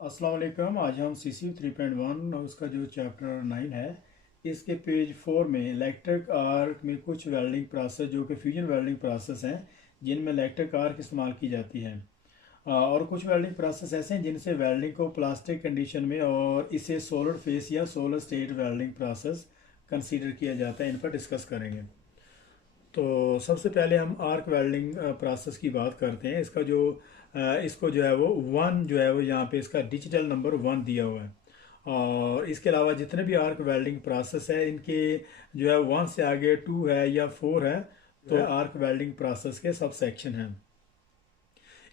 अस्सलाम वालेकुम। आज हम CC 3.1 और उसका जो चैप्टर 9 है, इसके पेज 4 में इलेक्ट्रिक आर्क में कुछ वेल्डिंग प्रोसेस जो कि फ्यूजन वेल्डिंग प्रोसेस हैं जिनमें इलेक्ट्रिक आर्क इस्तेमाल की जाती है। और कुछ वेल्डिंग प्रोसेस ऐसे हैं जिनसे वेल्डिंग को प्लास्टिक कंडीशन में और इसे सॉलिड फेस या solid state welding process consider किया जाता है। इन पर डिस्कस करेंगे। तो सबसे पहले हम आर्क वेल्डिंग प्रोसेस की बात करते हैं। इसको जो है वो वन जो है वो यहाँ पे इसका डिजिटल नंबर 1 दिया हुआ है। और इसके अलावा जितने भी आर्क वेल्डिंग प्रोसेस है इनके जो है 1 से आगे 2 है या 4 है, तो आर्क वेल्डिंग प्रोसेस के सब सेक्शन हैं।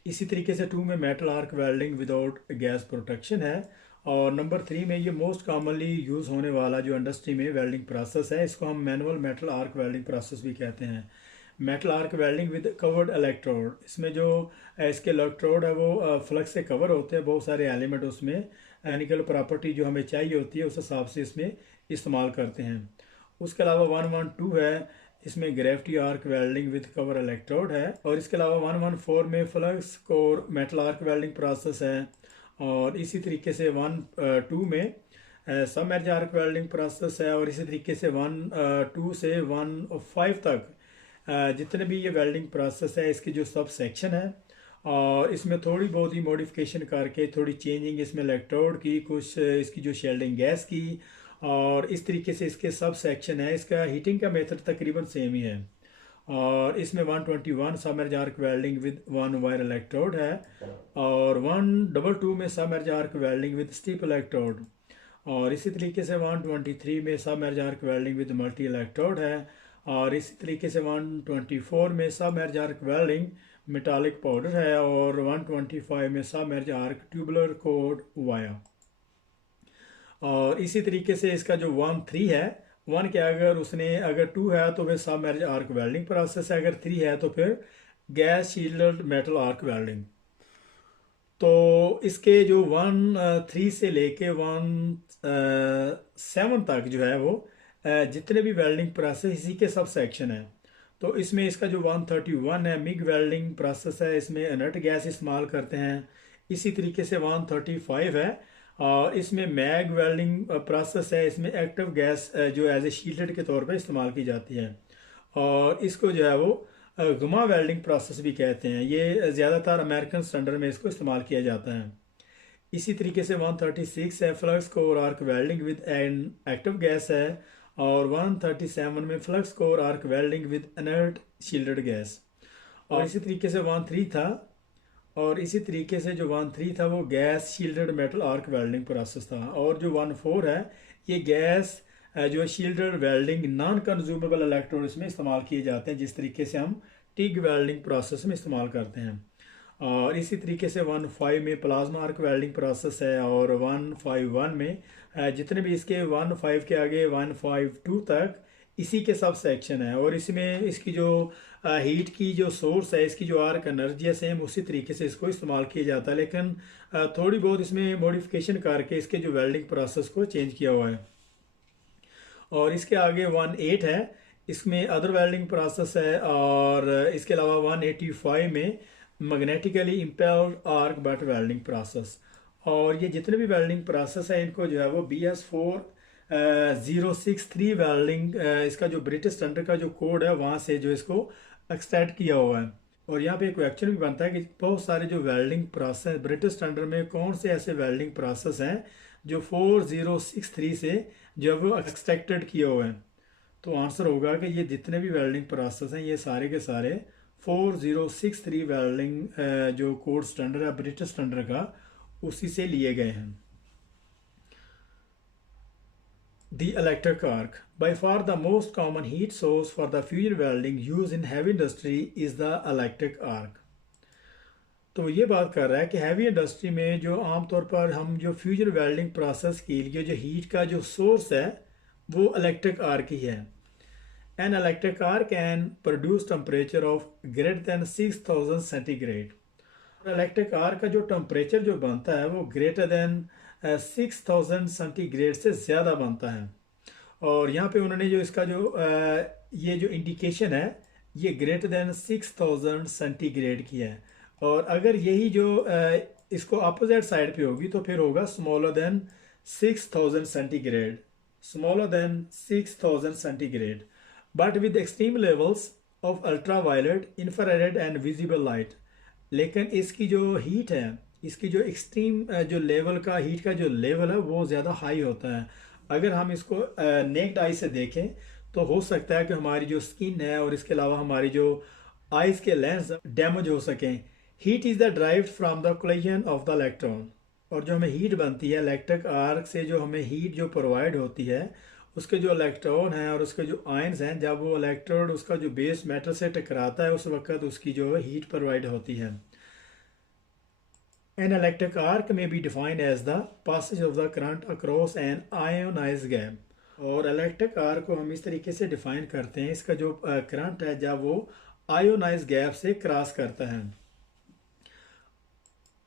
इसी तरीके से 2 में metal arc welding without gas protection है। और नंबर 3 में ये मोस्ट कॉमनली यूज़ होने वाला जो इंडस्ट्री में वेल्डिंग प्रोसेस है, इसको हम manual metal arc welding process भी कहते हैं। Metal arc welding with covered electrode, इसमें जो इसके इलेक्ट्रोड है वो फ्लक्स से कवर होते हैं। बहुत सारे एलिमेंट उसमें एनिकल प्रॉपर्टी जो हमें चाहिए होती है उस हिसाब से इसमें इस्तेमाल करते हैं। उसके अलावा 112 है, इसमें gravity arc welding with cover electrode है। और इसके अलावा 114 में flux core metal arc welding process है। और इसी तरीके से 1 2 में सबमर्ज आर्क वेल्डिंग प्रोसेस है। और इसी तरीके से 1 2 से 1 5 तक जितने भी ये वेल्डिंग प्रोसेस है इसकी जो सब सेक्शन है, और इसमें थोड़ी बहुत ही मॉडिफिकेशन करके थोड़ी चेंजिंग इसमें इलेक्ट्रोड की, कुछ इसकी जो शेल्डिंग गैस की, और इस तरीके से इसके सब सेक्शन है। इसका हीटिंग का मेथड तकरीबन सेम ही है। और इसमें 121 submerge arc welding with 1 wire electrode है। और 122 में submerge arc welding with steep electrode. और इसी तरीके से 123 में submerge arc welding with multi electrode है। और इसी तरीके से 124 में submerge arc welding metallic powder है। और 125 में submerge arc tubular code wire. और इसी तरीके से इसका जो 1 3 है, 1 के अगर 2 है तो फिर सबमर्ज आर्क वेल्डिंग प्रोसेस है, अगर 3 है तो फिर gas shielded metal arc welding. तो इसके जो 1 3 से लेके 1 7 तक जो है वो जितने भी वेल्डिंग प्रोसेस इसी के सब सेक्शन है। तो इसमें इसका जो 131 है मिग वेल्डिंग प्रोसेस है, इसमें इनर्ट गैस इस्तेमाल करते हैं। इसी तरीके से 135 है, और इसमें मैग वेल्डिंग प्रोसेस है, इसमें एक्टिव गैस जो एज ए शील्डेड के तौर पे इस्तेमाल की जाती है। और इसको जो है वो गुमा वेल्डिंग प्रोसेस भी कहते हैं। ये ज़्यादातर अमेरिकन स्टैंडर्ड में इसको इस्तेमाल किया जाता है। इसी तरीके से 136 है flux core arc welding with an active gas है। और 137 में flux core arc welding with inert shielded gas. और इसी तरीके से 1 3 था, और इसी तरीके से जो 1 3 था वो gas shielded metal arc welding process था। और जो 1 4 है ये गैस जो shielded welding non consumable electrode इसमें इस्तेमाल किए जाते हैं, जिस तरीके से हम टिग वेल्डिंग प्रोसेस में इस्तेमाल करते हैं। और इसी तरीके से 1 5 में प्लाज्मा आर्क वेल्डिंग प्रोसेस है। और 1 5 1 में जितने भी इसके 1 5 के आगे 1 5 2 तक इसी के सब सेक्शन है। और इसमें इसकी जो हीट की जो सोर्स है, इसकी जो आर्क एनर्जी है, सेम उसी तरीके से इसको इस्तेमाल किया जाता है, लेकिन थोड़ी बहुत इसमें मॉडिफिकेशन करके इसके जो वेल्डिंग प्रोसेस को चेंज किया हुआ है। और इसके आगे 1 8 है, इसमें अदर वेल्डिंग प्रोसेस है। और इसके अलावा 185 में magnetically impelled arc butt welding process. और ये जितने भी वेल्डिंग प्रोसेस है इनको जो है वो BS4063 वेल्डिंग, इसका जो ब्रिटिश स्टैंडर्ड का जो कोड है वहाँ से जो इसको एक्सट्रैक्ट किया हुआ है। और यहाँ पे एक क्वेश्चन भी बनता है कि बहुत सारे जो वेल्डिंग प्रोसेस ब्रिटिश स्टैंडर्ड में कौन से ऐसे वेल्डिंग प्रोसेस हैं जो 4063 से जो है वो एक्सट्रैक्टेड किए हुए हैं। तो आंसर होगा कि ये जितने भी वेल्डिंग प्रोसेस हैं ये सारे के सारे 4063 वेल्डिंग जो कोड स्टैंडर्ड है ब्रिटिश स्टैंडर्ड का, उसी से लिए गए हैं। The electric arc. By far the most common heat source for the fusion welding used in heavy industry is the electric arc. तो ये बात कर रहा है कि हैवी इंडस्ट्री में जो आमतौर पर हम जो फ्यूजन वेल्डिंग प्रोसेस के लिए जो हीट का जो सोर्स है वो इलेक्ट्रिक आर्क ही है। An electric arc can produce temperature of greater than 6000 centigrade. Electric arc का जो टेम्परेचर जो बनता है वो ग्रेटर देन 6000 सेंटीग्रेड से ज़्यादा बनता है। और यहाँ पे उन्होंने जो इसका जो ये जो इंडिकेशन है ये ग्रेटर देन 6000 सेंटीग्रेड की है। और अगर यही जो इसको अपोजिट साइड पे होगी तो फिर होगा smaller than 6000 centigrade, smaller than 6000 centigrade, but with extreme levels of ultraviolet, infrared and visible light. लेकिन इसकी जो हीट है, इसकी जो एक्सट्रीम जो लेवल का हीट का जो लेवल है वो ज़्यादा हाई होता है। अगर हम इसको नेक्ड आई से देखें तो हो सकता है कि हमारी जो स्किन है और इसके अलावा हमारी जो आइज़ के लेंस डैमेज हो सकें। Heat is the derived from the collision of the electron. और जो हमें हीट बनती है इलेक्ट्रिक आर्क से, जो हमें हीट जो प्रोवाइड होती है, उसके जो इलेक्ट्रॉन हैं और उसके जो आयंस हैं, जब वो इलेक्ट्रोड उसका जो बेस मेटल से टकराता है उस वक्त उसकी जो हीट प्रोवाइड होती है। An electric arc may be defined as the passage of the current across an ionized gap। और इलेक्ट्रिक आर्क को हम इस तरीके से डिफाइन करते हैं, इसका जो करंट है जब वो आयोनाइज गैप से क्रॉस करता है।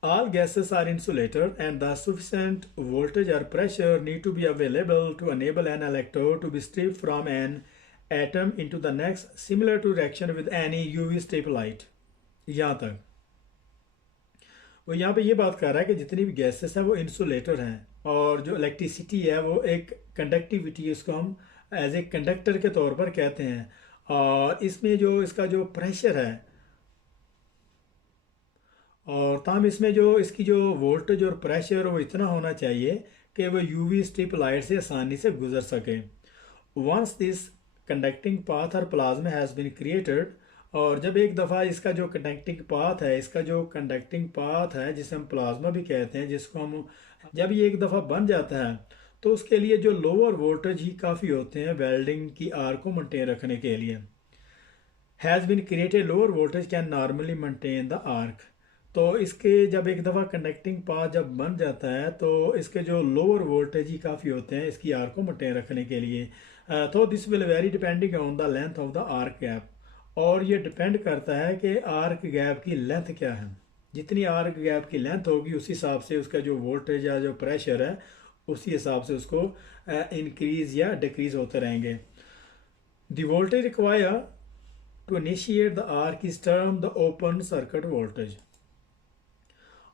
All gases are insulated and the sufficient voltage or pressure need to be available to enable an electrode to be stripped from an atom into the next, similar to reaction with any UV strip light। यहाँ तक वो यहाँ पे ये बात कर रहा है कि जितनी भी गैसेस हैं वो इंसुलेटर हैं और जो इलेक्ट्रिसिटी है वो एक कंडक्टिविटी, उसको हम एज ए कंडक्टर के तौर पर कहते हैं। और इसमें जो इसका जो प्रेशर है और तमाम इसमें जो इसकी जो वोल्टेज और प्रेशर वो इतना होना चाहिए कि वो यूवी स्ट्रिप लाइट से आसानी से गुजर सके। वंस दिस कंडक्टिंग पाथ और प्लाज्मा हैज़ बीन क्रिएटेड, और जब एक दफ़ा इसका जो कंडक्टिंग पाथ है, इसका जो कंडक्टिंग पाथ है जिसे हम प्लाज्मा भी कहते हैं, जिसको हम जब ये एक दफ़ा बन जाता है तो उसके लिए जो लोअर वोल्टेज ही काफ़ी होते हैं वेल्डिंग की आर्क को मेंटेन रखने के लिए। Has been created lower voltage can normally maintain the arc. तो इसके जब एक दफ़ा कंडक्टिंग पाथ जब बन जाता है तो इसके जो लोअर वोल्टेज ही काफ़ी होते हैं इसकी आर्क को मेंटेन रखने के लिए। तो this will very depending on the length of the arc gap. और ये डिपेंड करता है कि आर्क गैप की लेंथ क्या है। जितनी आर्क गैप की लेंथ होगी उसी हिसाब से उसका जो वोल्टेज या जो प्रेशर है उसी हिसाब से उसको इंक्रीज या डिक्रीज होते रहेंगे। The voltage require to initiate the arc is term the open circuit voltage.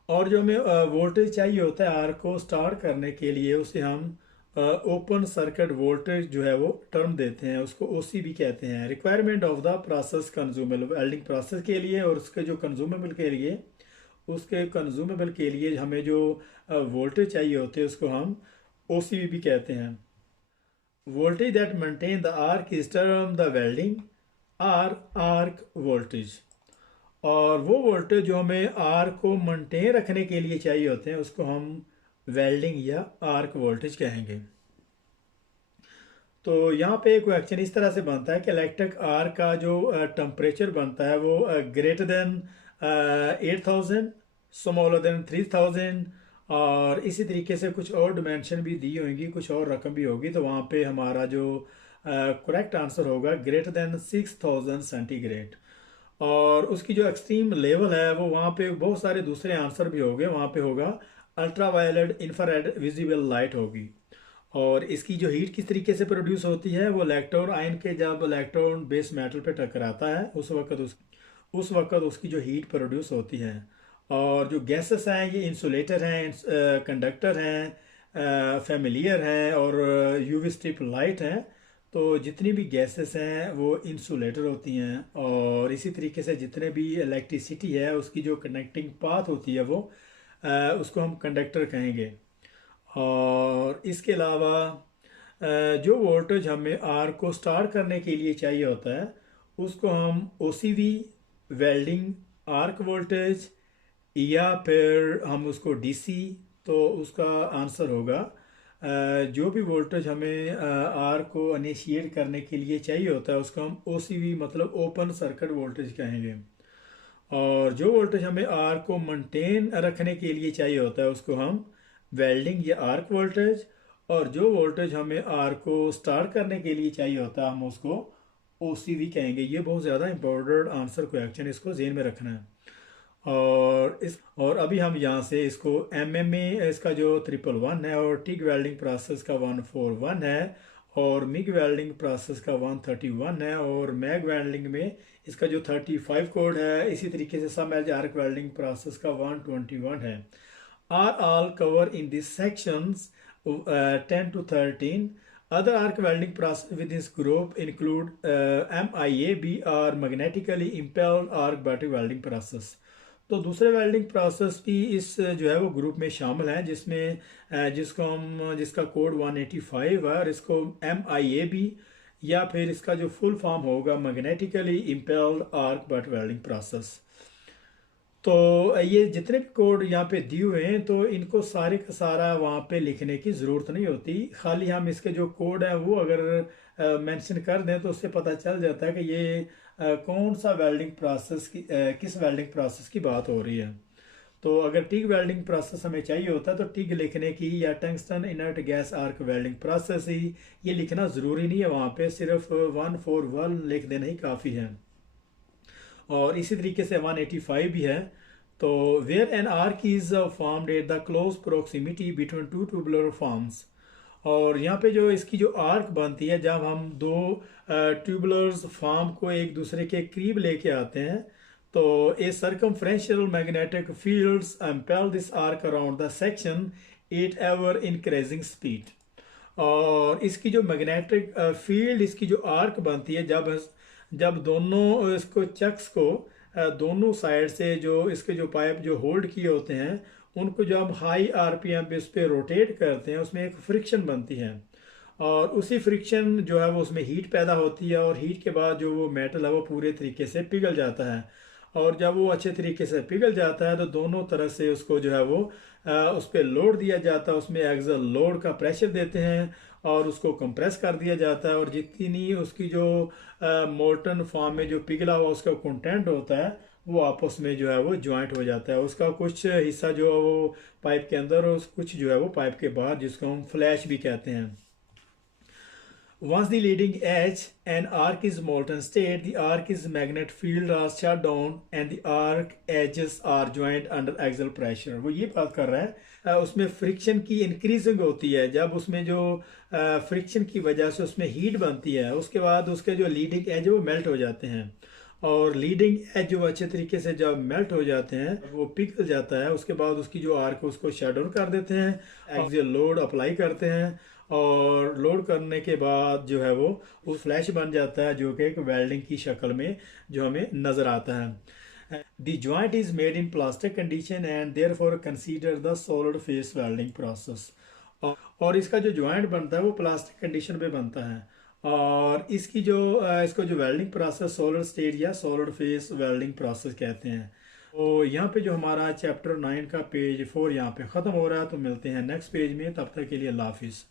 और जो हमें वोल्टेज चाहिए होता है आर्क को स्टार्ट करने के लिए उसे हम ओपन सर्किट वोल्टेज जो है वो टर्म देते हैं, उसको ओसी भी कहते हैं। Requirement of the process consumable, welding process के लिए और उसके जो कंज्यूमेबल के लिए, उसके कंज्यूमेबल के लिए हमें जो वोल्टेज चाहिए होते हैं उसको हम ओसी भी कहते हैं। Voltage that maintain the arc is term the welding arc voltage. और वो वोल्टेज जो हमें आर्क को मेंटेन रखने के लिए चाहिए होते हैं उसको हम वेल्डिंग या आर्क वोल्टेज कहेंगे। तो यहाँ पे क्वेश्चन इस तरह से बनता है कि इलेक्ट्रिक आर्क का जो टेम्परेचर बनता है वो ग्रेटर देन 8000, स्मॉलर देन 3000, और इसी तरीके से कुछ और डिमेंशन भी दी होंगी, कुछ और रकम भी होगी। तो वहाँ पे हमारा जो करेक्ट आंसर होगा ग्रेटर देन 6000 सेंटीग्रेड। और उसकी जो एक्सट्रीम लेवल है वो वहाँ पे बहुत सारे दूसरे आंसर भी होंगे, वहाँ पे होगा ultraviolet, infrared, visible light होगी। और इसकी जो हीट किस तरीके से प्रोड्यूस होती है वो इलेक्ट्रॉन आयन के जब इलेक्ट्रॉन बेस मेटल पे टकराता है उस वक्त उसकी जो हीट प्रोड्यूस होती है। और जो गैसेस हैं ये इंसुलेटर हैं, कंडक्टर हैं, फेमिलियर हैं और यूवी स्ट्रिप लाइट हैं। तो जितनी भी गैसेस हैं वो इंसुलेटर होती हैं और इसी तरीके से जितने भी इलेक्ट्रिसिटी है उसकी जो कनेक्टिंग पाथ होती है वो उसको हम कंडक्टर कहेंगे। और इसके अलावा जो वोल्टेज हमें आर्क को स्टार्ट करने के लिए चाहिए होता है उसको हम ओसीवी, वेल्डिंग आर्क वोल्टेज, या फिर हम उसको डीसी। तो उसका आंसर होगा जो भी वोल्टेज हमें आर्क को इनिशिएट करने के लिए चाहिए होता है उसको हम ओसीवी मतलब ओपन सर्किट वोल्टेज कहेंगे। और जो वोल्टेज हमें आर्क को मेंटेन रखने के लिए चाहिए होता है उसको हम वेल्डिंग या आर्क वोल्टेज, और जो वोल्टेज हमें आर्क को स्टार्ट करने के लिए चाहिए होता है हम उसको ओसीवी कहेंगे। ये बहुत ज़्यादा इंपॉर्टेंट आंसर क्वेश्चन, इसको जेन में रखना है। और अभी हम यहाँ से इसको एमएमए इसका जो 111 है और टिग वेल्डिंग प्रोसेस का 141 है और मिग वेल्डिंग प्रोसेस का 131 है और मैग वेल्डिंग में इसका जो 35 कोड है। इसी तरीके से सब एज आर्क वेल्डिंग प्रोसेस का 121 है। are all covered in these sections 10 to 13. Other arc welding process within this group include MIAB or magnetically impelled arc buttock welding process. तो दूसरे वेल्डिंग प्रोसेस भी इस जो है वो ग्रुप में शामिल हैं, जिसका कोड 185 है, और इसको MIAB या फिर इसका जो फुल फॉर्म होगा magnetically impelled arc butt welding process. तो ये जितने भी कोड यहाँ पे दिए हुए हैं तो इनको सारे का सारा वहाँ पे लिखने की ज़रूरत नहीं होती, खाली हम इसके जो कोड हैं वो अगर मेंशन कर दें तो उससे पता चल जाता है कि ये कौन सा वेल्डिंग प्रोसेस की किस वेल्डिंग प्रोसेस की बात हो रही है। तो अगर टिग वेल्डिंग प्रोसेस हमें चाहिए होता है तो टिग लिखने की या tungsten inert gas arc welding process ही ये लिखना ज़रूरी नहीं है, वहाँ पे सिर्फ 141 लिख देना ही काफ़ी है। और इसी तरीके से 185 भी है। तो where an arc is formed at the close proximity between two tubular forms, और यहाँ पे जो इसकी जो आर्क बनती है जब हम दो ट्यूबुलर्स फॉर्म को एक दूसरे के करीब लेके आते हैं, तो a circumferential magnetic fields impel this arc around the section at ever increasing speed. और इसकी जो मैग्नेटिक फील्ड इसकी जो आर्क बनती है जब दोनों इसको चक्स को दोनों साइड से जो इसके जो पाइप जो होल्ड किए होते हैं उनको जब हम हाई आरपीएम पे इस पर रोटेट करते हैं उसमें एक फ्रिक्शन बनती है, और उसी फ्रिक्शन जो है वो उसमें हीट पैदा होती है, और हीट के बाद जो वो मेटल है वो पूरे तरीके से पिघल जाता है। और जब वो अच्छे तरीके से पिघल जाता है तो दोनों तरफ से उसको जो है वो उस पर लोड दिया जाता है, उसमें एक्सल लोड का प्रेशर देते हैं और उसको कंप्रेस कर दिया जाता है, और जितनी उसकी जो मोल्टन फॉर्म में जो पिघला हुआ उसका कंटेंट होता है वो आपस में जो है वो ज्वाइंट हो जाता है। उसका कुछ हिस्सा जो है वो पाइप के अंदर और कुछ जो है वो पाइप के बाहर, जिसको हम फ्लैश भी कहते हैं। Once the leading edge and arc is molten state, the arc is magnet field are shut down and the arc edges are joined under axial pressure। वो ये बात कर रहा है उसमें फ्रिक्शन की इंक्रीजिंग होती है, जब उसमें जो फ्रिक्शन की वजह से उसमें हीट बनती है उसके बाद उसके जो लीडिंग एज वो मेल्ट हो जाते हैं, और लीडिंग एज जो अच्छे तरीके से जब मेल्ट हो जाते हैं वो पिघल जाता है, उसके बाद उसकी जो आर्क उसको शट डाउन कर देते हैं, एक्सियल लोड अप्लाई करते हैं, और लोड करने के बाद जो है वो फ्लैश बन जाता है जो कि एक वेल्डिंग की शक्ल में जो हमें नज़र आता है। The joint is made in plastic condition and therefore consider the solid phase welding process. और इसका जो जॉइंट बनता है वो प्लास्टिक कंडीशन पे बनता है, और इसको जो वेल्डिंग प्रोसेस सॉलिड स्टेट या सॉलिड फेस वेल्डिंग प्रोसेस कहते हैं। तो यहाँ पे जो हमारा चैप्टर 9 का पेज 4 यहाँ पे ख़त्म हो रहा है, तो मिलते हैं नेक्स्ट पेज में, तब तक के लिए अल्लाह हाफिज़।